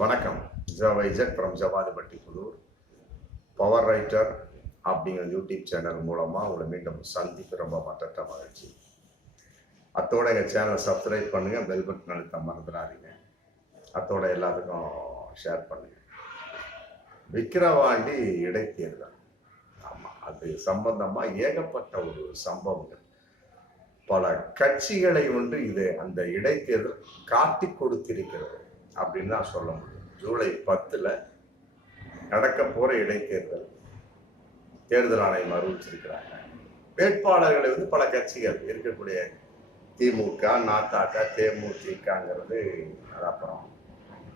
வணக்கம். ஜவைஜட் from Javadhipatti Puthur. Power writer அப்படிங்கிற YouTube channel மூலமாக உங்களை மீண்டும் சந்திப்பு ரொம்ப மற்ற மகிழ்ச்சி. அத்தோட எங்கள் சேனலை சப்ஸ்கிரைப் பண்ணுங்கள் பெல் பட்டன் அழுத்த மறந்துடாதீங்க. அத்தோட எல்லாத்துக்கும் ஷேர் பண்ணுங்கள் விக்கிரவாண்டி இடைத்தேர்தல். ஆமாம் அது சம்பந்தமாக ஏகப்பட்ட ஒரு சம்பவங்கள். பல கட்சிகளை ஒன்று இது அந்த இடைத்தேர்தல் காட்டி கொடுத்திருக்கிறது. அப்படின்னு தான் சொல்ல முடியும். ஜூலை பத்தில் நடக்க போகிற இடைத்தேர்தல். தேர்தல் ஆணையம் அறிவிச்சிருக்கிறாங்க. வேட்பாளர்களை வந்து பல கட்சிகள் இருக்கக்கூடிய திமுக நாத்தாக்க தேமுதிகங்கிறது அது அப்புறம்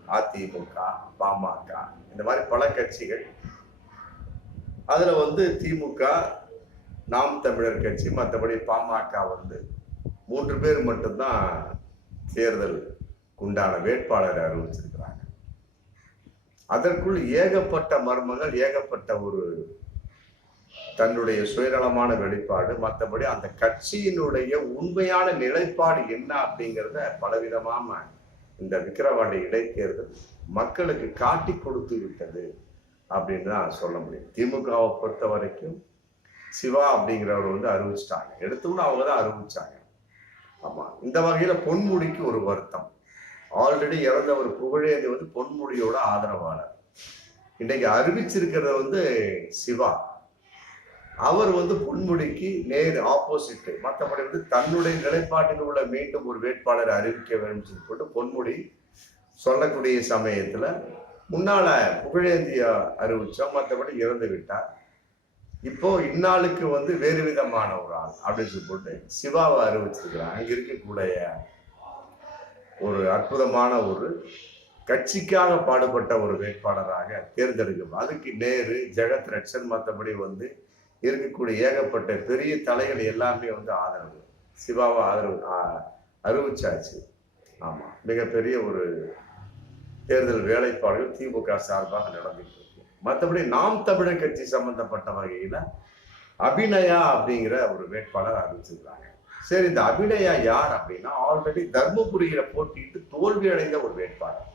அதிமுக பாமக இந்த மாதிரி பல கட்சிகள். அதில் வந்து திமுக நாம் தமிழர் கட்சி மற்றபடி பாமக வந்து மூன்று பேர் மட்டும்தான் தேர்தல் உண்டான வேட்பாளரை அறிவிச்சிருக்கிறாங்க. அதற்குள் ஏகப்பட்ட மர்மங்கள் ஏகப்பட்ட ஒரு தன்னுடைய சுயநலமான வெளிப்பாடு மற்றபடி அந்த கட்சியினுடைய உண்மையான நிலைப்பாடு என்ன அப்படிங்கிறத பலவிதமான இந்த விக்கிரவாண்டி இடைத்தேர்தல் மக்களுக்கு காட்டி கொடுத்து விட்டது அப்படின்னு தான் சொல்ல முடியும். திமுகவை பொறுத்த வரைக்கும் சிவா அப்படிங்கிறவர் வந்து அறிவிச்சிட்டாங்க. எடுத்தோம்னா அவங்க தான் அறிவிச்சாங்க. ஆமாம் இந்த வகையில் பொன்முடிக்கு ஒரு வருத்தம். ஆல்ரெடி இறந்த ஒரு புகழேந்தி வந்து பொன்முடியோட ஆதரவாளர். இன்னைக்கு அறிவிச்சிருக்கிறது வந்து சிவா. அவர் வந்து பொன்முடிக்கு நேர் ஆப்போசிட் மற்றபடி வந்து தன்னுடைய நிலைப்பாட்டில் உள்ள மீண்டும் ஒரு வேட்பாளரை அறிவிக்க வேண்டும் சொல்லி போட்டு பொன்முடி சொல்லக்கூடிய சமயத்துல முன்னால புகழேந்தியா அறிவிச்சோம் மற்றபடி இறந்து விட்டார். இப்போ இந்நாளுக்கு வந்து வேறு விதமான ஒரு ஆள் அப்படின்னு சொல்லி போட்டு சிவாவை அறிவிச்சிருக்கிறான் அங்க இருக்கக்கூடிய ஒரு அற்புதமான ஒரு கட்சிக்காக பாடுபட்ட ஒரு வேட்பாளராக தேர்ந்தெடுக்கும் அதுக்கு நேரு ஜெகத் ரட்சன் மற்றபடி வந்து இருக்கக்கூடிய ஏகப்பட்ட பெரிய தலைகள் எல்லாமே வந்து ஆதரவு. சிவாவை ஆதரவு அறிவிச்சாச்சு. ஆமாம் மிகப்பெரிய ஒரு தேர்தல் வேலைப்பாடுகள் திமுக சார்பாக நடந்துட்டு இருக்கு. மற்றபடி நாம் தமிழர் கட்சி சம்பந்தப்பட்ட வகையில் அபிநயா அப்படிங்கிற ஒரு வேட்பாளர் அறிவிச்சிருக்காங்க. சரி இந்த அபிநயா யார் அப்படின்னா ஆல்ரெடி தர்மபுரியில போட்டிட்டு தோல்வி அடைந்த ஒரு வேட்பாளர்.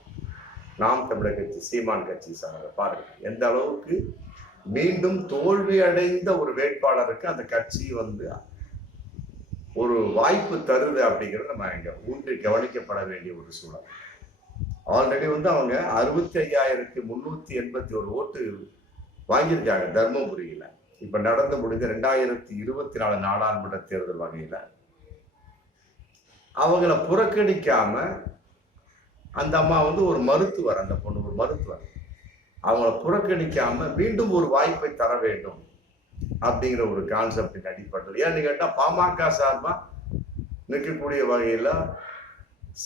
நாம் தமிழர் கட்சி சீமான் கட்சி சார் பாருங்க எந்த அளவுக்கு மீண்டும் தோல்வி அடைந்த ஒரு வேட்பாளருக்கு அந்த கட்சி வந்து ஒரு வாய்ப்பு தருது அப்படிங்கிறது நம்ம இங்க ஊன்றி கவனிக்கப்பட வேண்டிய ஒரு சூழல். ஆல்ரெடி வந்து அவங்க அறுபத்தி ஐயாயிரத்தி முன்னூத்தி எண்பத்தி ஒரு ஓட்டு வாங்கியிருக்காங்க தர்மபுரியில. இப்ப நடந்து முடிஞ்ச ரெண்டாயிரத்தி இருபத்தி நாலு நாடாளுமன்ற தேர்தல் வகையில அவங்கள புறக்கணிக்காம அந்த அம்மா வந்து ஒரு மருத்துவர் அந்த பொண்ணு ஒரு மருத்துவர். அவங்கள புறக்கணிக்காம மீண்டும் ஒரு வாய்ப்பை தர வேண்டும் அப்படிங்கிற ஒரு கான்செப்டின் அடிப்படையில் ஏன்னு கேட்டால் பாமக சார்பாக நிற்கக்கூடிய வகையில்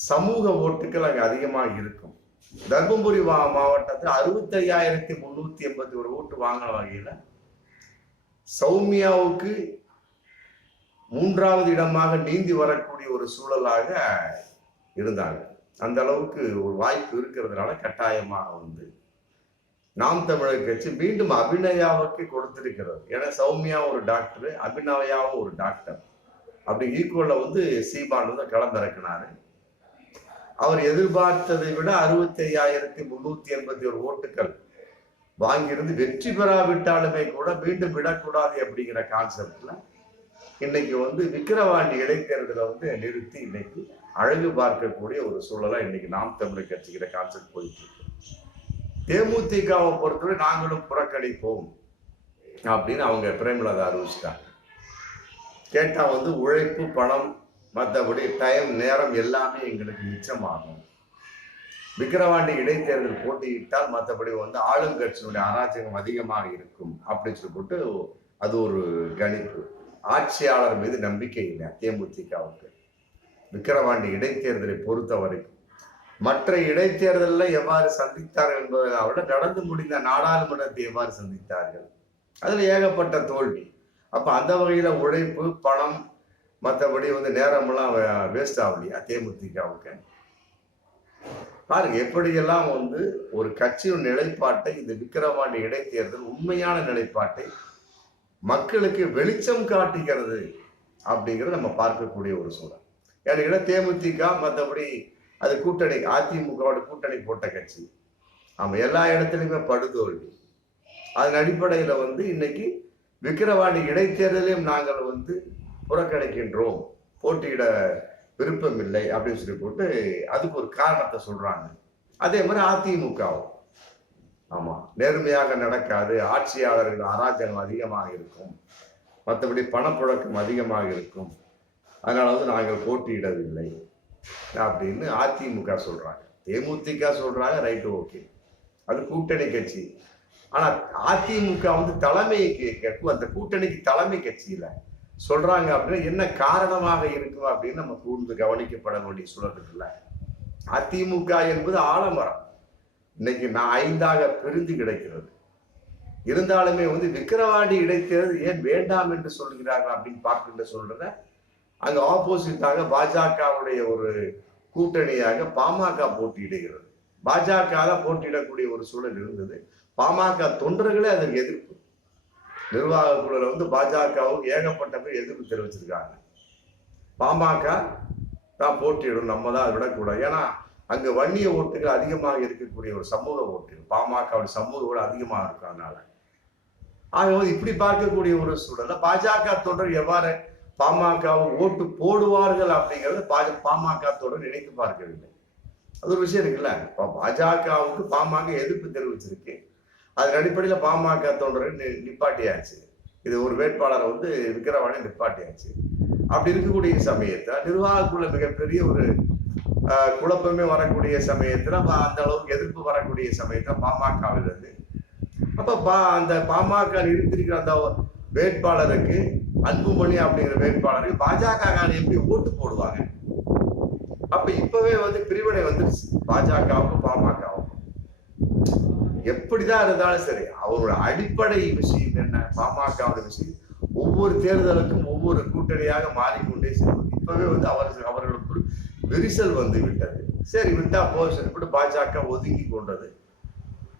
சமூக ஓட்டுகள் அங்கே அதிகமாக இருக்கும். தர்மபுரி மா மாவட்டத்தில் அறுபத்தையாயிரத்தி முந்நூற்றி எண்பத்தி ஒரு ஓட்டு வாங்கின வகையில் சௌமியாவுக்கு மூன்றாவது இடமாக நீந்தி வரக்கூடிய ஒரு சூழலாக இருந்தாங்க. அந்த அளவுக்கு ஒரு வாய்ப்பு இருக்கிறதுனால கட்டாயமாக வந்து நாம் தமிழர் கட்சி மீண்டும் அபிநயாவுக்கு கொடுத்திருக்கிறது. ஏன்னா சௌமியா ஒரு டாக்டர் அபிநயாவும் ஒரு டாக்டர். அப்படி ஈக்குவலில் வந்து சீமான் வந்து களமிறக்கினாரு. அவர் எதிர்பார்த்ததை விட அறுபத்தி ஐயாயிரத்தி முன்னூத்தி எண்பத்தி ஒரு ஓட்டுகள் வாங்கியிருந்து வெற்றி பெறாவிட்டாலுமே கூட மீண்டும் விடக்கூடாது அப்படிங்கிற கான்செப்ட்ல இன்னைக்கு வந்து விக்கிரவாண்டி இடைத்தேர்தலை வந்து நிறுத்தி இன்னைக்கு அழகு பார்க்கக்கூடிய ஒரு சூழலா இன்னைக்கு நாம் தமிழர் கட்சிக்கிற கான்செப்ட் போயிட்டு இருக்கு. தேமுதிகவை பொறுத்தவரை நாங்களும் புறக்கணிப்போம் அப்படின்னு அவங்க பிரேமலதா அறிவிச்சிட்டாங்க. கேட்டா வந்து உழைப்பு பணம் மற்றபடி டைம் நேரம் எல்லாமே எங்களுக்கு மிச்சமாகும். விக்கிரவாண்டி இடைத்தேர்தல் போட்டியிட்டால் மற்றபடி வந்து ஆளுங்கட்சியினுடைய அராஜகம் அதிகமாக இருக்கும் அப்படின்னு சொல்லிட்டு அது ஒரு கணிப்பு. ஆட்சியாளர் மீது நம்பிக்கை இல்லை. தேமுதிகவுக்கு விக்கிரவாண்டி இடைத்தேர்தலை பொறுத்த வரைக்கும் மற்ற இடைத்தேர்தலில் எவ்வாறு சந்தித்தார்கள் என்பதை விட நடந்து முடிந்த நாடாளுமன்றத்தை எவ்வாறு சந்தித்தார்கள்? அதில் ஏகப்பட்ட தோல்வி. அப்போ அந்த வகையில் உழைப்பு பணம் மற்றபடி வந்து நேரமெல்லாம் வேஸ்ட் ஆகலையா தேமுதிகவுக்கு பாருங்க எப்படியெல்லாம் வந்து ஒரு கட்சியின் நிலைப்பாட்டை இந்த விக்கிரவாண்டி இடைத்தேர்தல் உண்மையான நிலைப்பாட்டை மக்களுக்கு வெளிச்சம் காட்டுகிறது அப்படிங்கிறத நம்ம பார்க்கக்கூடிய ஒரு சூழல். ஏன்னா தேமுதிக மற்றபடி அது கூட்டணி அதிமுகவோட கூட்டணி போட்ட கட்சி. ஆமா எல்லா இடத்துலையுமே படுதோல்வி. அதன் அடிப்படையில் வந்து இன்னைக்கு விக்கிரவாணி இடைத்தேர்தலையும் நாங்கள் வந்து புறக்கணிக்கின்றோம். போட்டியிட விருப்பம் இல்லை அப்படின்னு சொல்லி போட்டு அதுக்கு ஒரு காரணத்தை சொல்றாங்க. அதே மாதிரி அதிமுகவும். ஆமாம் நேர்மையாக நடக்காது. ஆட்சியாளர்கள் அராஜகம் அதிகமாக இருக்கும். மற்றபடி பணப்புழக்கம் அதிகமாக இருக்கும். அதனால வந்து நாங்கள் போட்டியிடவில்லை. அப்படின்னு அதிமுக சொல்கிறாங்க தேமுதிக சொல்கிறாங்க ரைட்டு ஓகே. அது கூட்டணி கட்சி. ஆனால் அதிமுக வந்து தலைமைக்கு அந்த கூட்டணிக்கு தலைமை கட்சியில் சொல்கிறாங்க அப்படின்னா என்ன காரணமாக இருக்கும் அப்படின்னு நம்ம கூர்ந்து கவனிக்கப்பட வேண்டிய சூழல் இருக்குல்ல. அதிமுக என்பது ஆலமரம். இன்னைக்கு நான் ஐந்தாக பிரிந்து கிடைக்கிறது. இருந்தாலுமே வந்து விக்கிரவாண்டி இடைத்தேர்தல் ஏன் வேண்டாம் என்று சொல்கிறார்கள் அப்படின்னு பார்க்கின்ற சொல்றத அங்க ஆப்போசிட்டாக பாஜகவுடைய ஒரு கூட்டணியாக பாமக போட்டியிடுகிறது. பாஜக போட்டியிடக்கூடிய ஒரு சூழல் இருந்தது. பாமக தொண்டர்களே அதற்கு எதிர்ப்பு. நிர்வாக குழுல வந்து பாஜகவும் ஏகப்பட்ட பேர் எதிர்ப்பு தெரிவிச்சிருக்காங்க. பாமக தான் போட்டியிடும். நம்ம தான் விடக்கூடாது. ஏன்னா அங்க வன்னிய ஓட்டுகள் அதிகமாக இருக்கக்கூடிய ஒரு சமூக ஓட்டுகள் பாமகவுடைய சமூக ஓடு அதிகமாக இருக்கும் அதனால. ஆகவே இப்படி பார்க்கக்கூடிய ஒரு சூழல்ல பாஜக தொடர் எவ்வாறு பாமகவும் ஓட்டு போடுவார்கள் அப்படிங்கிறது பாஜ பாமக தொடர் நினைத்து பார்க்கவில்லை. அது ஒரு விஷயம் இருக்குல்ல. இப்போ பாஜகவுக்கு பாமக எதிர்ப்பு தெரிவிச்சிருக்கு. அதன் அடிப்படையில் பாமக தொண்டர்கள் நிப்பாட்டியாச்சு. இது ஒரு வேட்பாளரை வந்து விக்கிரவாணி நிப்பாட்டியாச்சு. அப்படி இருக்கக்கூடிய சமயத்தை நிர்வாகக்குள்ள மிகப்பெரிய ஒரு குழப்பமே வரக்கூடிய சமயத்துல அந்த அளவுக்கு எதிர்ப்பு வரக்கூடிய சமயத்துல பாமகவில் இருந்து அப்ப பா அந்த பாமக நிறுத்திருக்கிற அந்த வேட்பாளருக்கு அன்புமணி அப்படிங்கிற வேட்பாளருக்கு பாஜக எப்படி ஓட்டு போடுவாங்க? அப்ப இப்பவே வந்து பிரிவினை வந்துருச்சு. பாஜகவுக்கும் பாமகவுக்கும். எப்படிதான் இருந்தாலும் சரி அவரோட அடிப்படை விஷயம் என்ன? பாமகவோட விஷயம். ஒவ்வொரு தேர்தலுக்கும் ஒவ்வொரு கூட்டணியாக மாறிக்கொண்டே செல்வது. இப்பவே வந்து அவர் அவர்களுக்கு விரிசல் வந்து விட்டது. சரி விட்டா போக சொல்லிவிட்டு பாஜக ஒதுங்கி கொண்டது.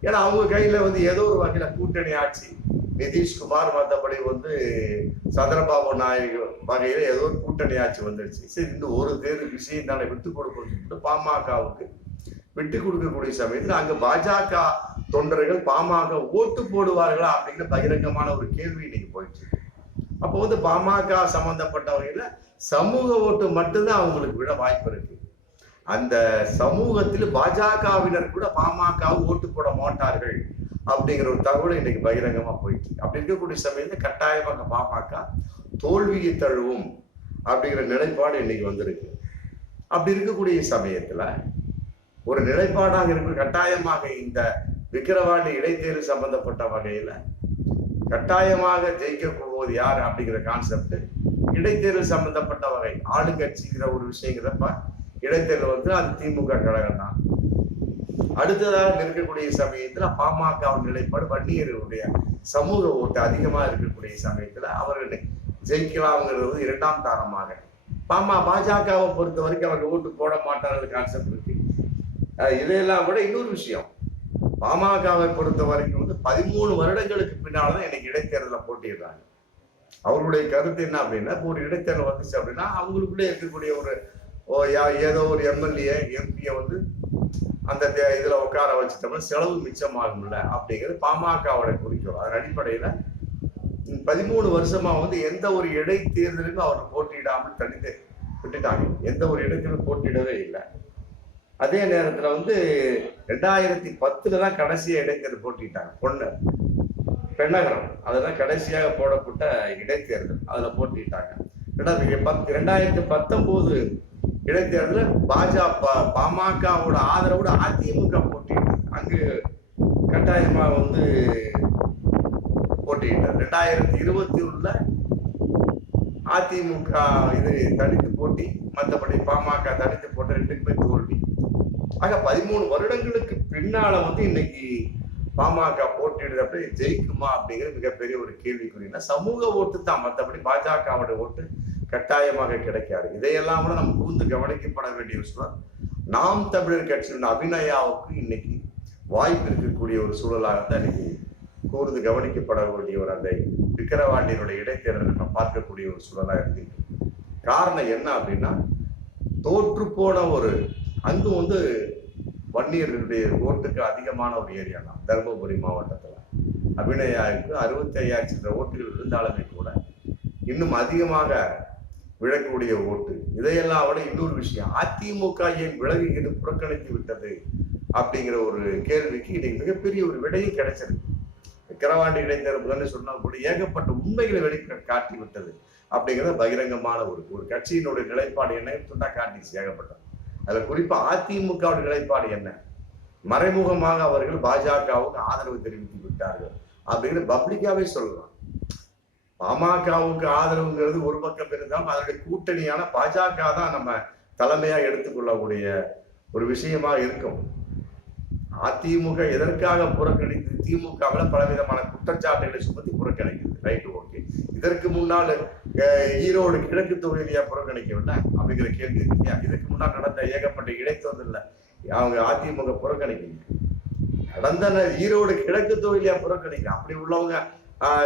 ஏன்னா அவங்க கையில வந்து ஏதோ ஒரு வகையில கூட்டணி ஆட்சி. நிதிஷ்குமார் மற்றபடி வந்து சந்திரபாபு நாயுடு வகையில ஏதோ ஒரு கூட்டணி ஆட்சி வந்துடுச்சு. சரி இந்த ஒரு தேர்வு விஷயம் தானே விட்டு கொடுக்கணும்னு சொல்லிட்டு பாமகவுக்கு விட்டு கொடுக்கக்கூடிய சமயத்தில் அங்க பாஜக தொண்டர்கள் பாமக ஓட்டு போடுவார்களா அப்படிங்கிற பகிரங்கமான ஒரு கேள்வி இன்னைக்கு போயிடுச்சு. அப்போ வந்து பாமக சம்மந்தப்பட்ட வகையில் சமூக ஓட்டு மட்டும்தான் அவங்களுக்கு விட வாய்ப்பு இருக்கு. அந்த சமூகத்தில் பாஜகவினர் கூட பாமக ஓட்டு போட மாட்டார்கள் அப்படிங்கிற ஒரு தகவல் இன்னைக்கு பகிரங்கமாக போயிட்டு அப்படி இருக்கக்கூடிய சமயத்தில் கட்டாயமாக பாமக தோல்வியை தழுவும் அப்படிங்கிற நிலைப்பாடு இன்னைக்கு வந்திருக்கு. அப்படி இருக்கக்கூடிய சமயத்தில் ஒரு நிலைப்பாடாக இருக்கிற கட்டாயமாக இந்த விக்கிரவாண்டி இடைத்தேர்வு சம்பந்தப்பட்ட வகையில் கட்டாயமாக ஜெயிக்க போவது யார் அப்படிங்கிற கான்செப்ட் இடைத்தேர்வு சம்பந்தப்பட்ட வகை. ஆளுங்கட்சிங்கிற ஒரு விஷயங்கிறப்ப இடைத்தேர்தல் வந்து அது திமுக கழகம் தான். அடுத்ததாக இருக்கக்கூடிய சமயத்துல பாமகவின் நிலைப்பாடு வன்னியர்களுடைய சமூக ஓட்டு அதிகமா இருக்கக்கூடிய சமயத்துல அவர்கள் ஜெயிக்கலாம்ங்கிறது வந்து இரண்டாம் தாரமாக. பாமா பாஜகவை பொறுத்த வரைக்கும் அவர்கள் ஓட்டு போட மாட்டார்கள் கான்செப்ட் இருக்கு. இதையெல்லாம் விட இன்னொரு விஷயம். பாமகவை பொறுத்த வரைக்கும் வந்து பதிமூணு வருடங்களுக்கு பின்னால்தான் எனக்கு இடைத்தேர்தலில் போட்டிடுறாங்க அவருடைய கருத்து என்ன அப்படின்னா இப்போ ஒரு இடைத்தேர்தல் வந்துச்சு அப்படின்னா அவங்களுக்குள்ளே இருக்கக்கூடிய ஒரு ஓ யா- ஏதோ ஒரு எம்எல்ஏ எம்பியை வந்து அந்த தே- உட்கார வச்சுட்டோம்னா செலவு மிச்சமாகும்ல அப்படிங்கிறது பாமகவோட குறிக்கோள். அதன் அடிப்படையில் பதிமூணு வருஷமா வந்து எந்த ஒரு இடைத்தேர்தலுக்கும் அவர் போட்டியிடாமல் தனித்து விட்டுட்டாங்க. எந்த ஒரு இடத்திலும் போட்டியிடவே இல்லை. அதே நேரத்தில் வந்து ரெண்டாயிரத்தி பத்தில் தான் கடைசியாக இடைத்தேர்தல் போட்டிட்டாங்க பொண்ணு பெண்ணகரம். அதுதான் கடைசியாக போடப்பட்ட இடைத்தேர்தல். அதில் போட்டிட்டாங்க. ரெண்டாயிரத்தி பத்து ரெண்டாயிரத்தி பத்தொம்போது இடைத்தேர்தலில் பாஜக பாமகவோட ஆதரவோட அதிமுக போட்டிட்டு அங்கு கட்டாயமா வந்து போட்டியிட்டது ரெண்டாயிரத்தி இருபத்தி ஒன்றில் அதிமுக இது தனித்து போட்டி மற்றபடி பாமக தனித்து போட்டு ரெண்டுக்குமே தோல்வி. ஆக பதிமூணு வருடங்களுக்கு பின்னால வந்து இன்னைக்கு பாமக போட்டியிடுது அப்படி ஜெயிக்குமா அப்படிங்கிறது மிகப்பெரிய ஒரு கேள்விக்குறினா சமூக ஓட்டு தான் மற்றபடி பாஜகவோட ஓட்டு கட்டாயமாக கிடைக்காது. இதையெல்லாம் கூட நம்ம கூர்ந்து கவனிக்கப்பட வேண்டிய விஷயம் நாம் தமிழர் கட்சியின் அபிநயாவுக்கு இன்னைக்கு வாய்ப்பு இருக்கக்கூடிய ஒரு சூழலாக தான் இன்னைக்கு கூர்ந்து கவனிக்கப்பட வேண்டிய ஒரு அந்த விக்கிரவாண்டியனுடைய இடைத்தேர்தல் நம்ம பார்க்கக்கூடிய ஒரு சூழலாக இருக்கு காரணம் என்ன அப்படின்னா தோற்று போன ஒரு அங்கும் வந்து வன்னியர்களுடைய ஓட்டுக்கு அதிகமான ஒரு ஏரியா தான். தருமபுரி மாவட்டத்தில். அபிநயாவுக்கு அறுபத்தி ஐயாயிரம் ஓட்டுகள் இருந்தாலுமே கூட இன்னும் அதிகமாக விழக்கூடிய ஓட்டு. இதையெல்லாம் விட இன்னொரு விஷயம் அதிமுக ஏன் விலகுகிறது புறக்கணித்து விட்டது அப்படிங்கிற ஒரு கேள்விக்கு இன்னைக்கு மிகப்பெரிய ஒரு விடையும் கிடைச்சிருக்கு. விக்கிரவாண்டி இடைத்தேர்தல்னு சொன்னால் கூட ஏகப்பட்ட உண்மைகளை வெளி காட்டி விட்டது அப்படிங்கிறது பகிரங்கமான ஒரு ஒரு கட்சியினுடைய நிலைப்பாடு என்ன துண்டா காட்டிச்சு ஏகப்பட்டது அதுல குறிப்பா அதிமுகவுடைய நிலைப்பாடு என்ன? மறைமுகமாக அவர்கள் பாஜகவுக்கு ஆதரவு தெரிவித்து விட்டார்கள். அப்படிங்கிற பப்ளிக்காவே சொல்லலாம். பாமகவுக்கு ஆதரவுங்கிறது ஒரு பக்கம் இருந்தாலும் அதனுடைய கூட்டணியான பாஜக தான் நம்ம தலைமையா எடுத்துக்கொள்ளக்கூடிய ஒரு விஷயமா இருக்கும். அதிமுக எதற்காக புறக்கணித்து திமுகவில் பலவிதமான குற்றச்சாட்டுகளை சுமத்தி புறக்கணிக்குது. Right okay. இதற்கு முன்னால் ஈரோடு கிழக்கு தொகுதியா புறக்கணிக்கவில்லை அப்படிங்கிற கேள்வி இருக்கு இல்லையா? இதுக்கு முன்னால் நடந்த ஏகப்பட்ட இடைத்தேர்தல்ல அவங்க அதிமுக புறக்கணிக்கல. நடந்த ஈரோடு கிழக்கு தொகுதியா புறக்கணிக்க அப்படி உள்ளவங்க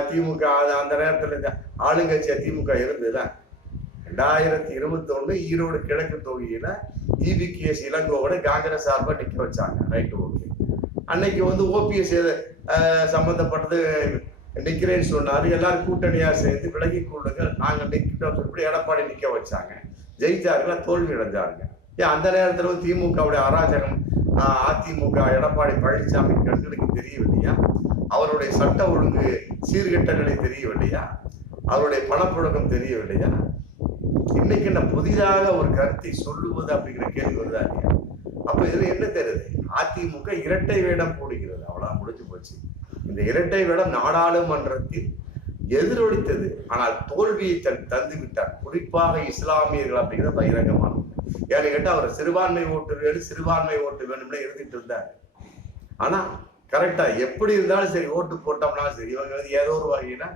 திமுக அந்த நேரத்தில் இந்த ஆளுங்கட்சியா திமுக இருந்ததுல. ரெண்டாயிரத்தி இருபத்தி ஒண்ணு ஈரோடு கிழக்கு தொகுதியில இவிகேஎஸ் இளங்கோவோட காங்கிரஸ் சார்பா நிக்க வச்சாங்க. Right okay. அன்னைக்கு வந்து ஓபிஎஸ் சம்பந்தப்பட்டது நிற்கிறேன்னு சொன்னாரு. எல்லாரும் கூட்டணியாக சேர்ந்து விலகி கொள்ளுங்கள். நாங்கள் நிற்கிறோம் சொல்லி எடப்பாடி நிற்க வச்சாங்க. ஜெயிச்சாருங்களா? தோல்வி அடைஞ்சாருங்க. ஏன் அந்த நேரத்தில் திமுகவுடைய அராஜகம் அதிமுக எடப்பாடி பழனிசாமி கண்களுக்கு தெரியவில்லையா? அவருடைய சட்ட ஒழுங்கு சீர்கெட்டங்களை தெரியவில்லையா? அவருடைய பணப்புழக்கம் தெரியவில்லையா? இன்னைக்கு என்ன புதிதாக ஒரு கருத்தை சொல்லுவது அப்படிங்கிற கேள்வி வருதா இல்லையா? அப்போ இதில் என்ன தெரியுது? அதிமுக இரட்டை வேடம் போடுகிறது. அவ்வளோ முடிஞ்சு போச்சு. இந்த இரட்டை வேடம் நாடாளுமன்றத்தில் எதிரொலித்தது. ஆனால் தோல்வியை தன் தந்து விட்டார். குறிப்பாக இஸ்லாமியர்கள் அப்படிங்கிற பகிரங்கமான ஏன்னு கேட்டால் அவர் சிறுபான்மை ஓட்டு வேணும் சிறுபான்மை ஓட்டு வேணும்னு இருந்துட்டு இருந்தார். ஆனா கரெக்டா எப்படி இருந்தாலும் சரி ஓட்டு போட்டோம்னாலும் சரி இவங்க வந்து ஏதோ ஒரு வகையினா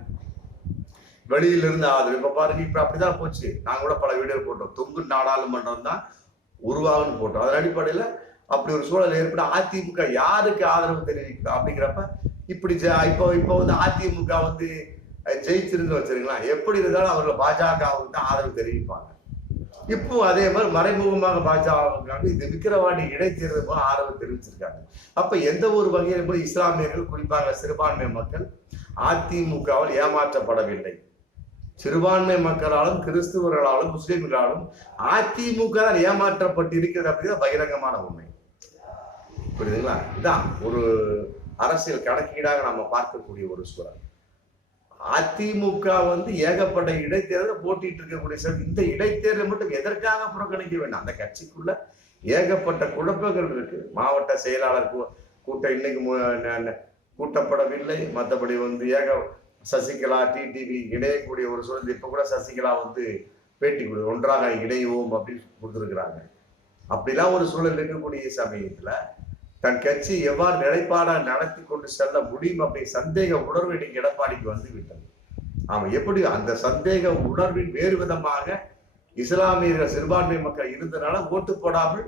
வெளியில இருந்து ஆதரவு. இப்ப பாருங்க இப்ப அப்படிதான் போச்சு. நாங்க கூட பல வீடியோ போட்டோம். தொங்கு நாடாளுமன்றம் தான் உருவாகுன்னு போட்டோம். அதன் அடிப்படையில அப்படி ஒரு சூழல் ஏற்பட அதிமுக யாருக்கு ஆதரவு தெரிவிக்கும் அப்படிங்கிறப்ப இப்படி இப்போ இப்போ வந்து அதிமுக வந்து ஜெயிச்சிருந்து வச்சிருக்கலாம் எப்படி இருந்தாலும் அவர்கள் பாஜகவுக்கு தான் ஆதரவு தெரிவிப்பாங்க. இப்போ அதே மாதிரி மறைமுகமாக பாஜக இது விக்கிரவாண்டி இடைத்தேர்தல் போல ஆதரவு தெரிவிச்சிருக்காங்க. அப்ப எந்த ஒரு வகையில கூட இஸ்லாமியர்கள் குறிப்பாக சிறுபான்மை மக்கள்? அதிமுகவால் ஏமாற்றப்படவில்லை. சிறுபான்மை மக்களாலும் கிறிஸ்துவர்களாலும் முஸ்லிம்களாலும் அதிமுக தான் ஏமாற்றப்பட்டு இருக்கிறது அப்படிதான் பகிரங்கமான உண்மை. புரியுதுங்களா? இதான் ஒரு அரசியல் கணக்கீடாக நம்ம பார்க்கக்கூடிய ஒரு சூழல். அதிமுக வந்து ஏகப்பட்ட இடைத்தேர்தல் போட்டிட்டு இருக்கக்கூடிய சார் இந்த இடைத்தேர்தல் மட்டும் எதற்காக புறக்கணிக்க வேண்டாம்? அந்த கட்சிக்குள்ள ஏகப்பட்ட குழப்பங்கள் இருக்கு. மாவட்ட செயலாளர் கூ- கூட்டம் இன்னைக்கு கூட்டப்படவில்லை. மற்றபடி வந்து ஏக சசிகலா டிடிவி இணையக்கூடிய ஒரு சூழல் இப்ப கூட சசிகலா வந்து பேட்டி கொடு ஒன்றாக இணைவோம் அப்படின்னு கொடுத்துருக்குறாங்க. அப்படிலாம் ஒரு சூழல் இருக்கக்கூடிய சமயத்துல தன் கட்சி எவ்வாறு நிலைப்பாடாக நடத்தி கொண்டு செல்ல முடியும் அப்படி சந்தேக உணர்வு இன்னைக்கு எடப்பாடிக்கு வந்து விட்டது ஆமா எப்படி அந்த சந்தேக உணர்வின் வேறு விதமாக இஸ்லாமியர்கள் சிறுபான்மை மக்கள் இருந்தனால ஓட்டு போடாமல்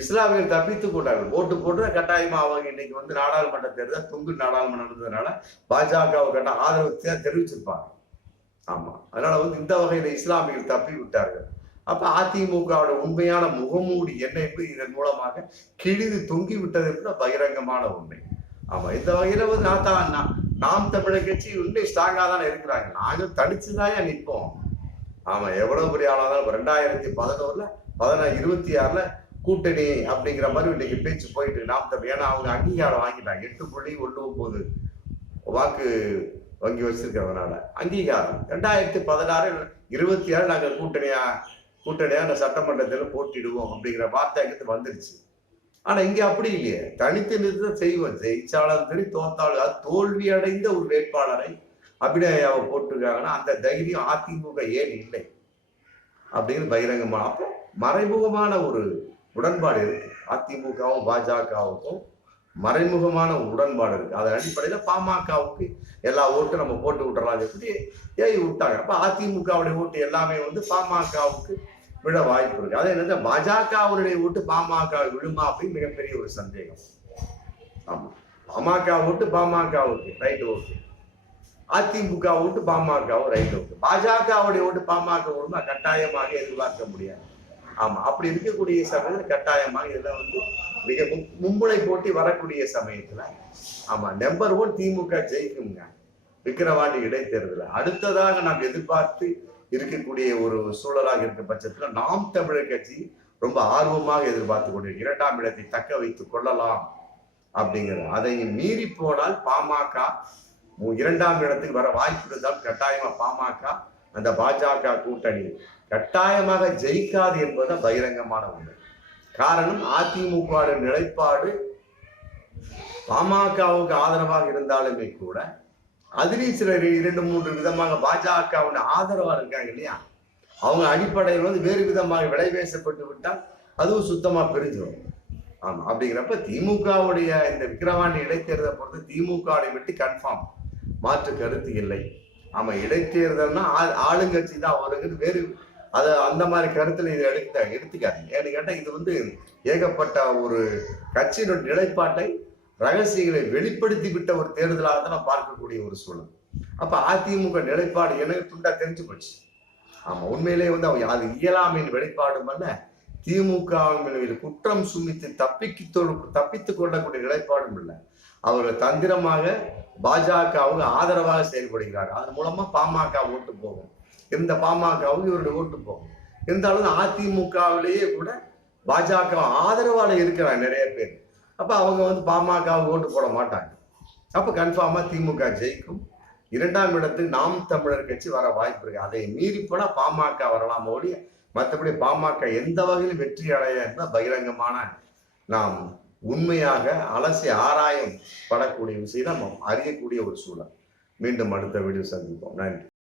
இஸ்லாமியர்கள் தப்பித்துக் கொண்டார்கள். ஓட்டு போட்டு கட்டாயமா அவங்க இன்னைக்கு வந்து நாடாளுமன்ற தேர்தல் தொங்கு நாடாளுமன்றம் நடந்ததுனால பாஜகவை கட்ட ஆதரவு தெரிவிச்சிருப்பாங்க. ஆமா அதனால வந்து இந்த வகையில இஸ்லாமியர்கள் தப்பி விட்டார்கள். அப்ப அதிமுகவோட உண்மையான முகமூடி என்ன என்பது இதன் மூலமாக கிழிது தொங்கி விட்டது என்பது பகிரங்கமான உண்மை. ஆமா இந்த வகையில வந்து நான் தான் நாம் தமிழர் கட்சி உண்மை ஸ்ட்ராங்கா தானே இருக்கிறாங்க. நாங்கள் தனிச்சுதான் நிற்போம். ஆமா எவ்வளவு பெரிய ஆளாக இருந்தாலும் ரெண்டாயிரத்தி பதினோருல பதினா இருபத்தி ஆறுல கூட்டணி அப்படிங்கிற மாதிரி இன்னைக்கு பேச்சு போயிட்டு நாம் தமிழ் ஏன்னா அவங்க அங்கீகாரம் வாங்கிட்டாங்க. எட்டு புள்ளி ஒன்று ஒன்பது வாக்கு வங்கி வச்சிருக்கிறதுனால அங்கீகாரம். ரெண்டாயிரத்தி பதினாறு இருபத்தி ஆறு நாங்கள் கூட்டணியா கூட்டணியாக அந்த சட்டமன்றத்தில் போட்டிடுவோம் அப்படிங்கிற வார்த்தை அங்கிட்டு வந்துருச்சு. ஆனால் இங்கே அப்படி இல்லையே. தனித்து நிறுத்த செய்வோம். ஜெயிச்சாலும் சரி தோத்தாலும் அது தோல்வி அடைந்த ஒரு வேட்பாளரை அபிநயாவை போட்டிருக்காங்கன்னா அந்த தைரியம் அதிமுக ஏன் இல்லை? அப்படின்னு பகிரங்கமாக அப்போ மறைமுகமான ஒரு உடன்பாடு இருக்கு. அதிமுகவும் பாஜகவுக்கும் மறைமுகமான உடன்பாடு இருக்கு. அதன் அடிப்படையில் பாமகவுக்கு எல்லா ஓட்டும் நம்ம போட்டு விட்டுறலாம். எப்படி ஏய் விட்டாங்க. அப்போ அதிமுகவுடைய ஓட்டு எல்லாமே வந்து பாமகவுக்கு விட வாய்ப்பு இருக்கு. அது என்னது? பாஜகவுடைய ஓட்டு பாமக விழுமா அப்படின்னு மிகப்பெரிய ஒரு சந்தேகம். ஆமா. பாமக ஓட்டு பாமகவுக்கு ரைட் ஓகே அதிமுக ஓட்டு பாமக ரைட் ஓகே பாஜகவுடைய ஓட்டு பாமக விழுமா கட்டாயமாக எதிர்பார்க்க முடியாது. ஆமா. அப்படி இருக்கக்கூடிய சமயத்தில் கட்டாயமாக இதெல்லாம் வந்து மிக மும்முனை போட்டி வரக்கூடிய சமயத்துல ஆமா நம்பர் ஒன் திமுக ஜெயிக்குங்க. விக்கிரவாண்டி இடைத்தேர்தல். அடுத்ததாக நாம் எதிர்பார்த்து இருக்கக்கூடிய ஒரு சூழலாக இருக்க பட்சத்துல நாம் தமிழர் கட்சி ரொம்ப ஆர்வமாக எதிர்பார்த்து கொண்டு இரண்டாம் இடத்தை தக்க வைத்துக் கொள்ளலாம் அப்படிங்கிறது அதை மீறி போனால் பாமக இரண்டாம் இடத்துக்கு வர வாய்ப்பு இருந்தால் கட்டாயமா பாமக அந்த பாஜக கூட்டணி கட்டாயமாக ஜெயிக்காது என்பது பகிரங்கமான உண்மை. காரணம் அதிமுக நிலைப்பாடு பாமகவுக்கு ஆதரவாக இருந்தாலுமே கூட அதுலேயும் சில இரண்டு மூன்று விதமாக பாஜகவின் ஆதரவாக இருக்காங்க இல்லையா? அவங்க அடிப்படையில் வந்து வேறு விதமாக விலை பேசப்பட்டு விட்டால் அதுவும் சுத்தமாக பிரிஞ்சிடும் ஆமாம் அப்படிங்கிறப்ப திமுகவுடைய இந்த விக்கிரவாண்டி இடைத்தேர்தலை பொறுத்து திமுகவை விட்டு கன்ஃபார்ம் மாற்று கருத்து இல்லை. ஆமாம் இடைத்தேர்தல்னா ஆ- ஆளுங்கட்சி தான் வருங்கிறது வேறு அதை அந்த மாதிரி கருத்தில் இதை எடுத்த எடுத்துக்காதீங்க. ஏன்னு கேட்டால் இது வந்து ஏகப்பட்ட ஒரு கட்சியினுடைய நிலைப்பாட்டை ரகசியங்களை வெளிப்படுத்தி விட்ட ஒரு தேர்தலாக தான் நான் பார்க்கக்கூடிய ஒரு சூழல். அப்ப அதிமுக நிலைப்பாடு எனக்கு துண்டா தெரிஞ்சு போச்சு. ஆமா உண்மையிலேயே வந்து அவங்க அது இயலாமையின் வெளிப்பாடும் அல்ல திமுக குற்றம் சுமித்து தப்பிக்கு தப்பித்துக் கொள்ளக்கூடிய நிலைப்பாடும் இல்லை. அவர்கள் தந்திரமாக பாஜகவுக்கு ஆதரவாக செயல்படுகிறார். அதன் மூலமா பாமக ஓட்டு போகும். இந்த பாமகவுக்கு இவருடைய ஓட்டு போகும். இருந்தாலும் அதிமுகவிலேயே கூட பாஜக ஆதரவாளர் இருக்கிறாங்க நிறைய பேர். அப்போ அவங்க வந்து பாமகவுக்கு ஓட்டு போட மாட்டாங்க. அப்போ கன்ஃபார்மாக திமுக ஜெயிக்கும். இரண்டாம் இடத்துக்கு நாம் தமிழர் கட்சி வர வாய்ப்பு இருக்கு. அதை மீறி போனால் பாமக வரலாம் ஒழிய மற்றபடி பாமக எந்த வகையில் வெற்றி அடைய என்ற பகிரங்கமான நாம் உண்மையாக அலசி ஆராயம் படக்கூடிய விஷயம் நம்ம அறியக்கூடிய ஒரு சூழல். மீண்டும் அடுத்த வீடியோ சந்திப்போம். நன்றி.